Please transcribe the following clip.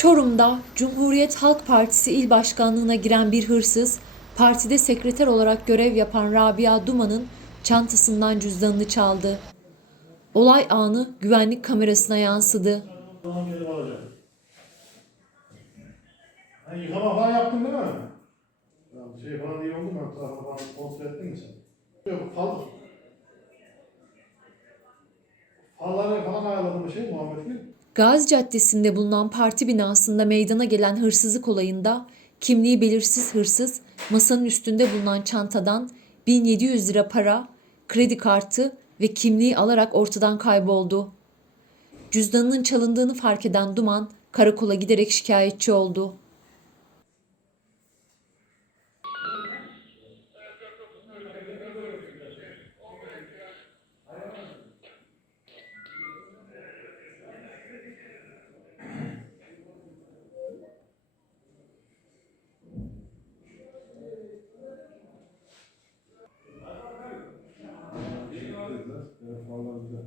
Çorum'da Cumhuriyet Halk Partisi il başkanlığına giren bir hırsız, partide sekreter olarak görev yapan Rabia Duman'ın çantasından cüzdanını çaldı. Olay anı güvenlik kamerasına yansıdı. Ha, yıkama falan yaptın değil mi? Ya, şey falan iyi oldu mu? Tarafını falan kontrol ettin mi sen? Yok fal. Falları falan ayarladın mı şey Muhammed Gül? Gazi Caddesi'nde bulunan parti binasında meydana gelen hırsızlık olayında kimliği belirsiz hırsız masanın üstünde bulunan çantadan 1700 lira para, kredi kartı ve kimliği alarak ortadan kayboldu. Cüzdanının çalındığını fark eden Duman karakola giderek şikayetçi oldu. e, fuarlarımızda